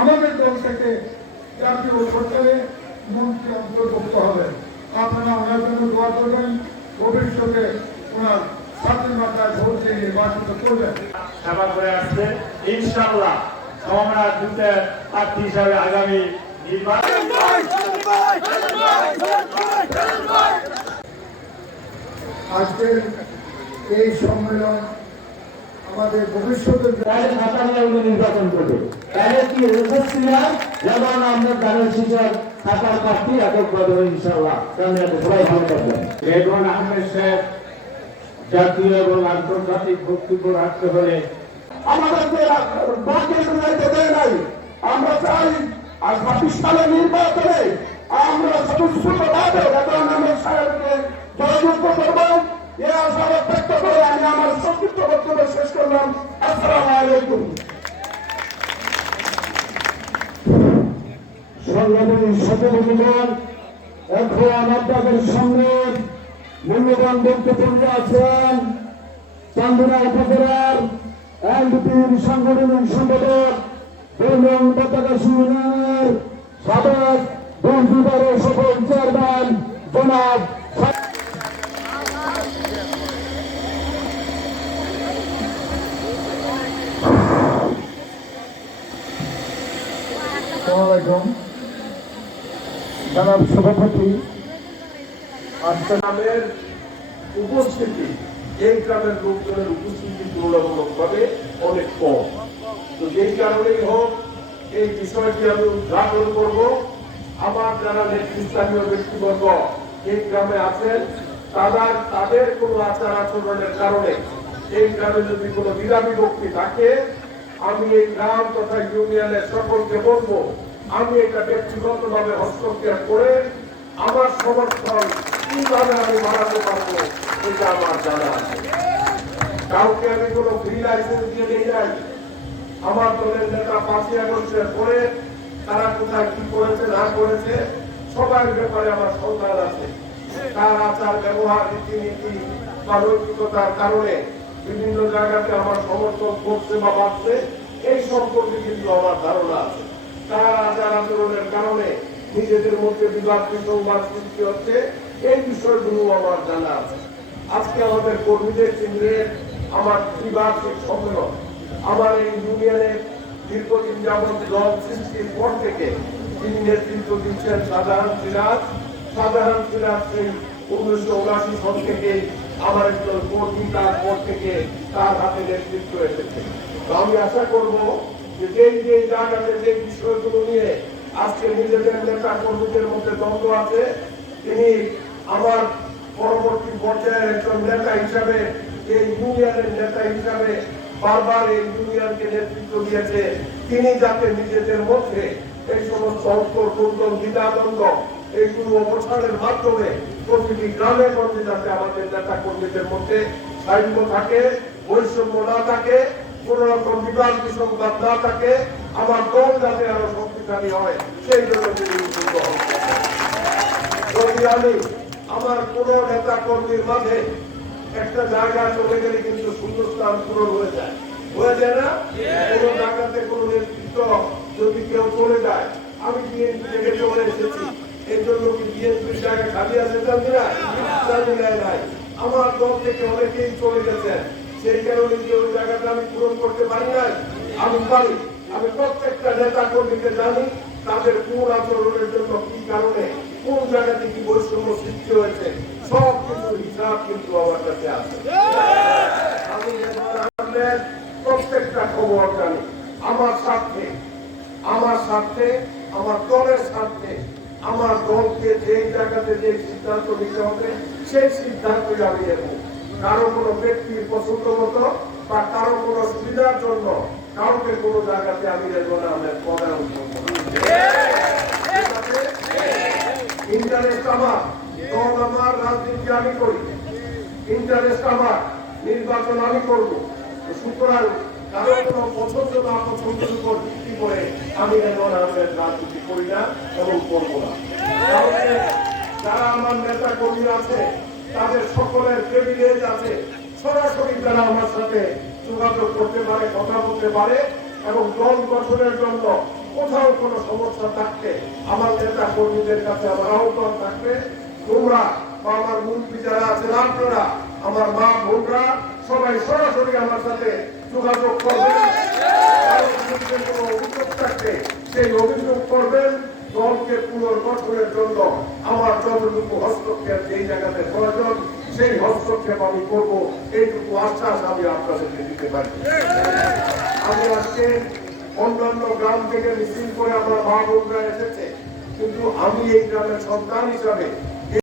আমাদের দল থেকে জাতীয় সরকারে মন্ত্রী অন্তর্ভুক্ত হবেন। আপনারা ওনার জন্য দোয়া করবেন ভবিষ্যতে ওনার ছাত্রী মাথায় ভোট দিয়ে নির্বাচিত করবেন। সেবা করে আসছে। আমরা দুটের প্রার্থী হিসাবে আগামী নির্বাচন আজকের এই সম্মেলন আমাদের ভবিষ্যতের তাহলে সাতান্ন উনি নির্বাচন করবে। তাহলে কি উপস্থিতিরা? যেমন আমরা শিশর প্রার্থী সবাই ভালো আহমেদ জাতীয় এবং আন্তর্জাতিক বক্তব্য রাখতে হলে আমাদেরকে বাকি শুনাইতে দেয় নাই। আমরা চাই আর ছাব্বিশ সালে নির্বাচনে আমরা সুস্থভাবে বেতন আহমেদ সাহেবকে জয়যুক্ত করলাম আসসালামু আলাইকুম। সংগ্রামী সতর্কীগণ এখন আপনাদের সঙ্গে মূল্যবান বক্তব্য আছেন চান্দনা উপজেলার বন্ধুবারের সকল চেয়ারম্যান, জনাব আসসালামাইকুম জনাব সভাপতি গ্রামের উপস্থিতি, এই গ্রামের লোকজনের উপস্থিতি তুলনামূলকভাবে অনেক কম। তো যেই কারণেই হোক, এই বিষয়টি আমি উদ্ঘাটন করব। আমার যারা নেতৃস্থানীয় ব্যক্তিবর্গ এই গ্রামে আছেন তাদের তাদের কোনো আচার আচরণের কারণে এই গ্রামে যদি কোনো বিরাবিভক্তি থাকে, আমি এই গ্রাম তথা ইউনিয়নের সকলকে বলব আমি এটা ব্যক্তিগতভাবে হস্তক্ষেপ করে আমার সমর্থন কীভাবে আমি বাড়াতে পারব, এটা আমার জানা আছে। কাউকে আমি কোনো ফ্রি লাইসেন্স দিয়ে দিই নাই। আমার দলের নেতা পাঁচই আগস্টের পরে তারা কোথায় কি করেছে, না করেছে, সবার ব্যাপারে আমার সন্ধান আছে। তার আচার, ব্যবহার, রীতিনীতি বা নৈতিকতার কারণে বিভিন্ন জায়গাতে আমার সমর্থন করছে বা বাড়ছে, এই সম্পর্কে কিন্তু আমার ধারণা আছে। তার আচার আচরণের কারণে নিজেদের মধ্যে বিবাদ বিসংবাদ সৃষ্টি হচ্ছে। এই বিষয়গুলো আমার জানা আছে। আজকে আমাদের কর্মীদের কেন্দ্রে আমার ত্রিবার্ষিক সম্মেলন। আমার এই ইউনিয়নের দীর্ঘদিন যাবৎ দল সৃষ্টির পর থেকে তিনি নেতৃত্ব দিচ্ছেন সাধারণ সিরাজ সাধারণ সিরাজ সেই উনিশশো উনাশি সন থেকে আমার একজন কর্মী, তারপর থেকে তার হাতে নেতৃত্ব এসেছে। আমি আশা করব যেই জায়গাতে যে বিষয়গুলো নিয়ে আজকে নিজেদের নেতা কর্মীদের মধ্যে দ্বন্দ্ব আছে, তিনি আমার পরবর্তী পর্যায়ের একজন নেতা হিসাবে, এই ইউনিয়নের নেতা হিসাবে বারবার এই ইউনিয়নকে নেতৃত্ব দিয়েছে। তিনি যাতে নিজেদের মধ্যে এই সমস্ত অন্তর দ্বিধাদ্বন্দ্ব, এইগুলো অবসানের মাধ্যমে প্রতিটি গ্রামে গঞ্জে যাতে আমাদের নেতা কর্মীদের মধ্যে সাহিত্য থাকে, বৈষম্য না থাকে কোন রকম বিবাদ বিসংবাদ না থাকে, আমার দল যাতে আরও শক্তিশালী হয়, সেই জন্য আমি আমার কোন নেতা কর্মীর মাঝে একটা জায়গা চলে গেলে কিন্তু শূন্যস্থান পূরণ হয়ে যায়। হয়ে যায় না? কোন জায়গাতে কোন নেতৃত্ব যদি কেউ চলে যায়, আমি থেকে চলে এসেছি এই জন্য কি বিএনপির জায়গা খালি আছে জানি না? জানি নাই। আমার দল থেকে অনেকেই চলে গেছেন। সেই কারণে কি ওই জায়গাটা আমি পূরণ করতে পারি নাই, আমি পারি। আমি প্রত্যেকটা নেতা কর্মীকে জানি তাদের কোন আচরণের জন্য কি কারণে কোন জায়গাতে কি বৈষম্য সৃষ্টি হয়েছে, সব কিছু হিসাব কিন্তু আমার কাছে আছে। প্রত্যেকটা খবর জানি। আমার স্বার্থে আমার স্বার্থে, আমার দলের স্বার্থে, আমার দলকে যে জায়গাতে যে সিদ্ধান্ত নিতে হবে, সেই সিদ্ধান্তই আমি নেব। কারও কোনো ব্যক্তির পছন্দ মতো বা কারও কোনো সুবিধার জন্য কাউকে কোনো জায়গাতে আমি নেব না আমি পদায়ন ইন্টারেস্ট আমার, দল আমার, রাজনীতি আমি করি। ইন্টারেস্ট আমার, নির্বাচন আমি করব। সুতরাং কারও কোনো পছন্দ না পছন্দের উপর ভিত্তি করে আমি রাজনীতি করি না এবং করব না। যারা আমার নেতা কর্মী আছে তাদের সকলের প্রিভিলেজ আছে সরাসরি তারা আমার সাথে যোগাযোগ করতে পারে, কথা বলতে পারে এবং দল গঠনের জন্য কোথাও কোনো সমস্যা থাকলে আমার নেতা কর্মীদের কাছে আমার আহ্বান থাকবে। তোমরা বা আমার মন্ত্রী যারা আছেন, আপনারা, আমার মা বোনরা, সবাই সরাসরি আমার সাথে যোগাযোগ করবেন। সেই অভিযোগ করবেন। দলকে পুনর্গঠনের জন্য আমার যতটুকু হস্তক্ষেপ যেই জায়গাতে প্রয়োজন, সেই হস্তক্ষেপ আমি করব। এইটুকু আশ্বাস আমি আপনাদেরকে দিতে পারি। আমি আজকে অন্যান্য গ্রাম থেকে মিছিল করে আমার মা বোনরা এসেছে। কিন্তু আমি এই গ্রামের সন্তান হিসাবে